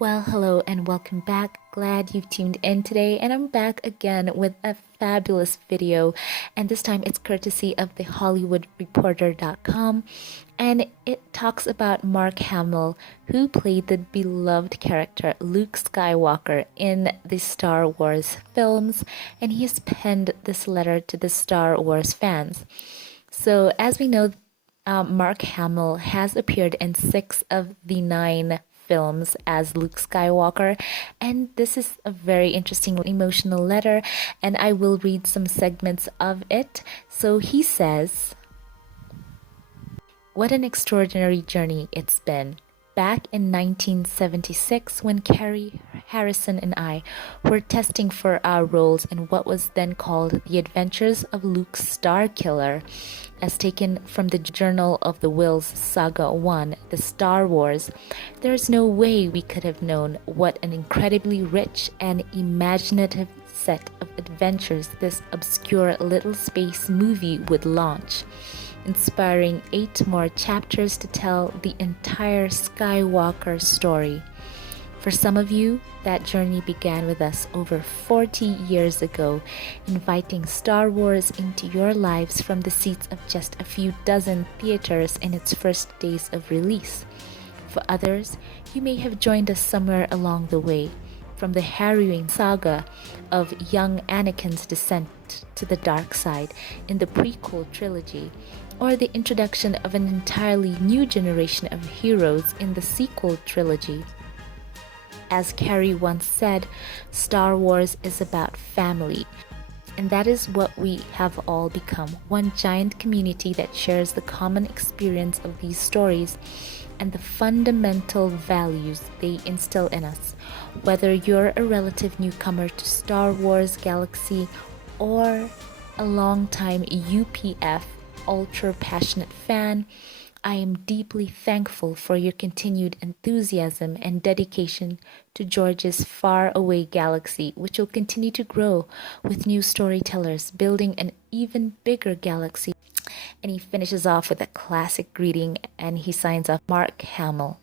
Well, hello and welcome back. Glad you've tuned in today, and I'm back again with a fabulous video. And this time it's courtesy of the HollywoodReporter.com, and it talks about Mark Hamill, who played the beloved character Luke Skywalker in the Star Wars films, and he has penned this letter to the Star Wars fans. So, as we know, Mark Hamill has appeared in 6 of the 9 films as Luke Skywalker, and this is a very interesting emotional letter, and I will read some segments of it. So he says, "What an extraordinary journey it's been. Back in 1976, when Carrie Harrison and I were testing for our roles in what was then called The Adventures of Luke Starkiller, as taken from the Journal of the Wills Saga 1, The Star Wars, there's no way we could have known what an incredibly rich and imaginative set of adventures this obscure little space movie would launch, inspiring 8 more chapters to tell the entire Skywalker story. For some of you, that journey began with us over 40 years ago, inviting Star Wars into your lives from the seats of just a few dozen theaters in its first days of release. For others, you may have joined us somewhere along the way, from the harrowing saga of young Anakin's descent to the dark side in the prequel trilogy, or the introduction of an entirely new generation of heroes in the sequel trilogy. As Carrie once said, Star Wars is about family. And that is what we have all become, one giant community that shares the common experience of these stories and the fundamental values they instill in us. Whether you're a relative newcomer to Star Wars Galaxy or a longtime UPF ultra passionate fan, I am deeply thankful for your continued enthusiasm and dedication to George's faraway galaxy, which will continue to grow with new storytellers building an even bigger galaxy." And he finishes off with a classic greeting, and he signs off, "Mark Hamill."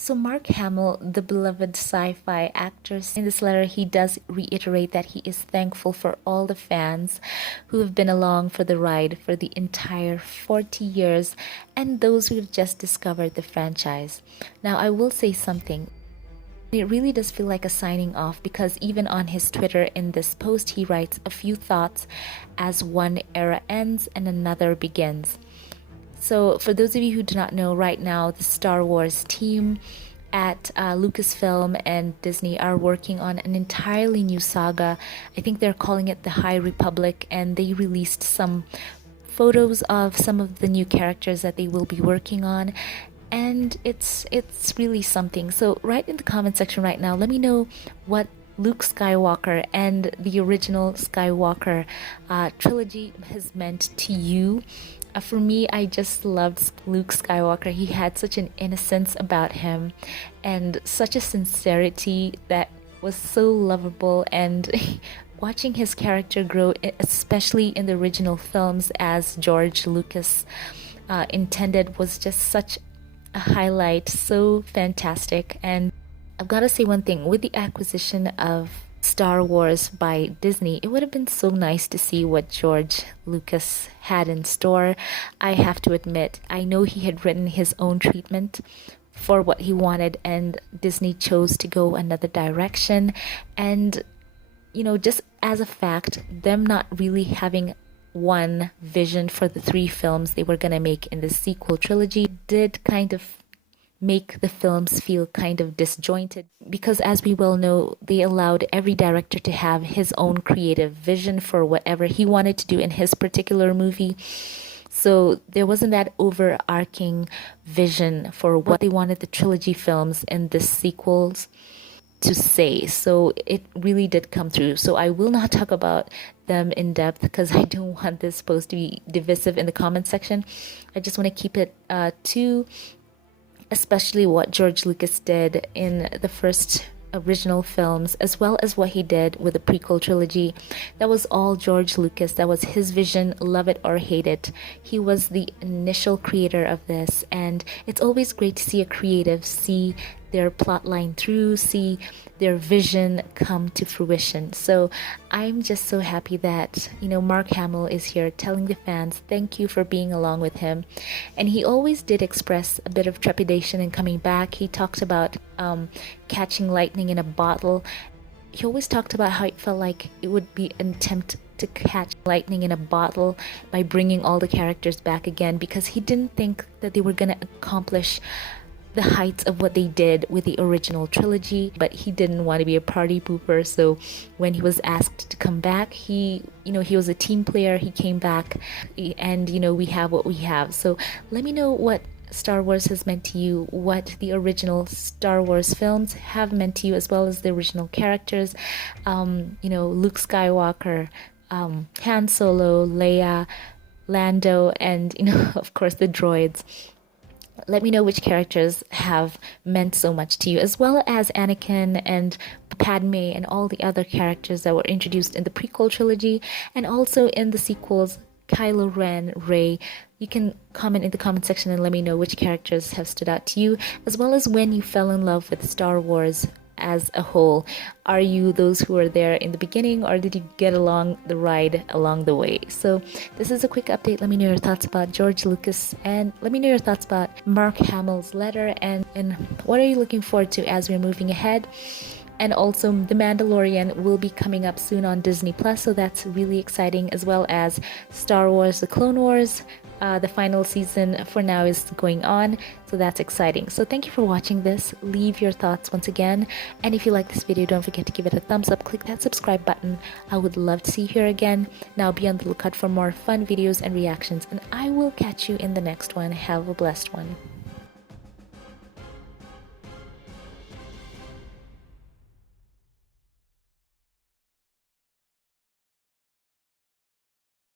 So Mark Hamill, the beloved sci-fi actor, in this letter he does reiterate that he is thankful for all the fans who have been along for the ride for the entire 40 years and those who have just discovered the franchise. Now I will say something. It really does feel like a signing off, because even on his Twitter in this post he writes a few thoughts as one era ends and another begins. So for those of you who do not know, right now the Star Wars team at Lucasfilm and Disney are working on an entirely new saga. I think they're calling it the High Republic, and they released some photos of some of the new characters that they will be working on, and it's really something. So write in the comment section right now, let me know what Luke Skywalker and the original Skywalker trilogy has meant to you. For me, I just loved Luke Skywalker. He had such an innocence about him and such a sincerity that was so lovable, and watching his character grow, especially in the original films as George Lucas intended, was just such a highlight, so fantastic. And I've got to say one thing, with the acquisition of Star Wars by Disney, it would have been so nice to see what George Lucas had in store. I have to admit, I know he had written his own treatment for what he wanted, and Disney chose to go another direction. And, you know, just as a fact, them not really having one vision for the 3 films they were going to make in the sequel trilogy did kind of make the films feel kind of disjointed, because as we well know, they allowed every director to have his own creative vision for whatever he wanted to do in his particular movie. So there wasn't that overarching vision for what they wanted the trilogy films and the sequels to say. So it really did come through. So I will not talk about them in depth, because I don't want this post to be divisive in the comment section. I just want to keep it to especially what George Lucas did in the first original films, as well as what he did with the prequel trilogy. That was all George Lucas. That was his vision, love it or hate it. He was the initial creator of this, and it's always great to see a creative see their plot line through, see their vision come to fruition. So I'm just so happy that, Mark Hamill is here telling the fans thank you for being along with him. And he always did express a bit of trepidation in coming back. He talked about catching lightning in a bottle. He always talked about how it felt like it would be an attempt to catch lightning in a bottle by bringing all the characters back again, because he didn't think that they were going to accomplish the heights of what they did with the original trilogy, but he didn't want to be a party pooper. So when he was asked to come back, he was a team player. He came back, and we have what we have. So let me know what Star Wars has meant to you, what the original Star Wars films have meant to you, as well as the original characters. Luke Skywalker, Han Solo, Leia, Lando, and of course the droids. Let me know which characters have meant so much to you, as well as Anakin and Padme and all the other characters that were introduced in the prequel trilogy and also in the sequels, Kylo Ren, Rey. You can comment in the comment section and let me know which characters have stood out to you, as well as when you fell in love with Star Wars as a whole. Are you those who were there in the beginning, or did you get along the ride along the way? So this is a quick update. Let me know your thoughts about George Lucas, and let me know your thoughts about Mark Hamill's letter, and what are you looking forward to as we're moving ahead. And also, The Mandalorian will be coming up soon on Disney Plus, so that's really exciting, as well as Star Wars: The Clone Wars. The final season for now is going on, so that's exciting. So thank you for watching this. Leave your thoughts once again, and if you like this video, don't forget to give it a thumbs up. Click that subscribe button. I would love to see you here again. Now be on the lookout for more fun videos and reactions, and I will catch you in the next one. Have a blessed one.